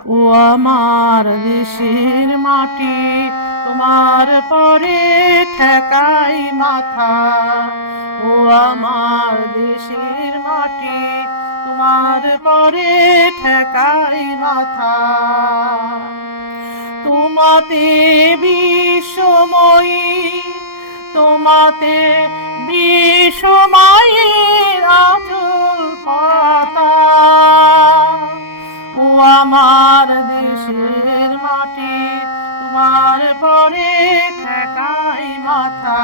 ও আমার দেশের মাটি, তোমার পরে ঠেকাই মাথা। ও আমার দেশের মাটি, তোমার পরে ঠেকাই মাথা। তোমাতে বিশ্বময়ী, তোমাতে বিশ্বময়ের আঁচল পাতা। ও আমার দেশের মাটি, তোমার পরে ঠেকাই মাথা।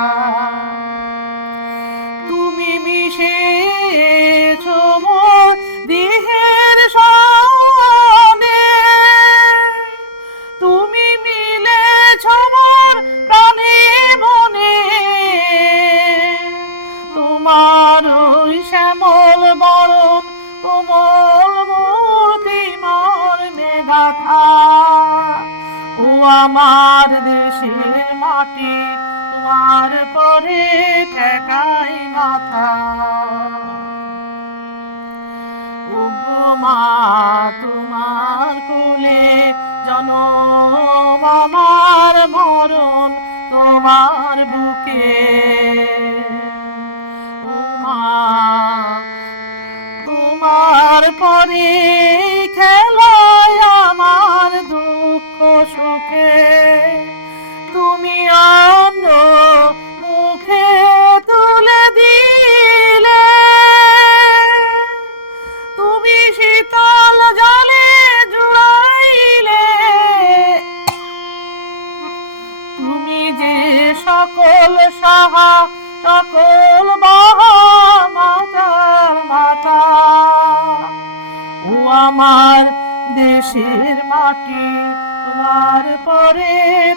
তুমি মিশেছ মোর দেহের সনে, তুমি মিলেছ মোর প্রাণে মনে। তোমার ওই শ্যামল বরণ কোমল মূর্তি মর্মে গাথা। ও আমার দেশের মাটি, তোমার পরে ঠেকাই মাথা। ও মা, তোমার কোলে জনম আমার মরণ তোমার বুকে। ও মা, তোমার পরে খেলায় আমার দুঃখ সুখে। তুমি অন্য মুখে তুলে দিলে, তুমি শীতল জলে জুড়াইলে। তুমি যে সকল সাহা, সকল বাহা মাতার মাতা। ও আমার দেশের মাটি, তোমার পরে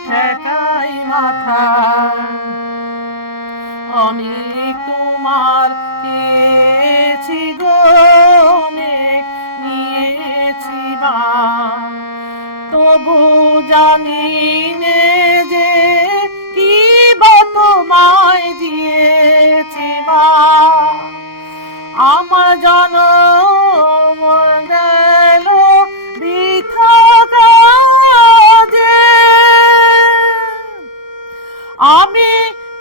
ঠেকাই মাথা। অনেক তোমার পেয়েছি গো, অনেক নিয়েছি মা। তবু জানি নে যে কি বা তোমায় দিয়েছি মা। আমার জনম গেল বৃথা কাজে, আমি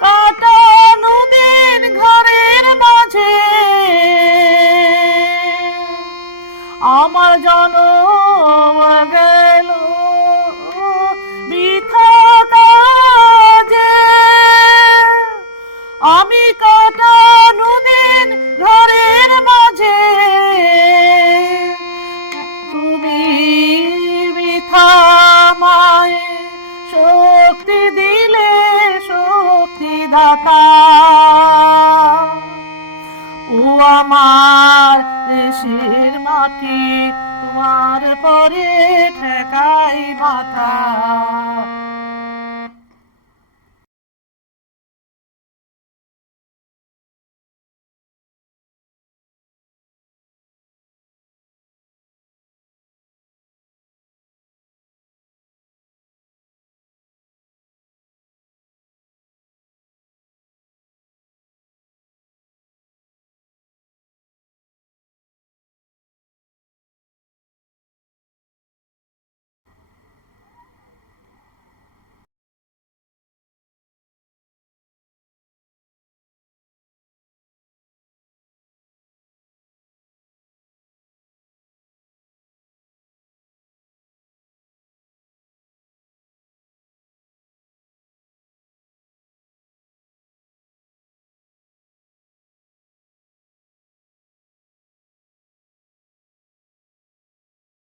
কাটানো দিন ঘরের মাঝে। আমার জনম গেল বৃথা কাজে, আমি কাটানো দিন ঘরের মাঝে। তুমি বৃথা আমায় শক্তি দিলে, শক্তিদাতা। ও আমার দেশের মাটি, তোমার পরে ঠেকাই মাথা।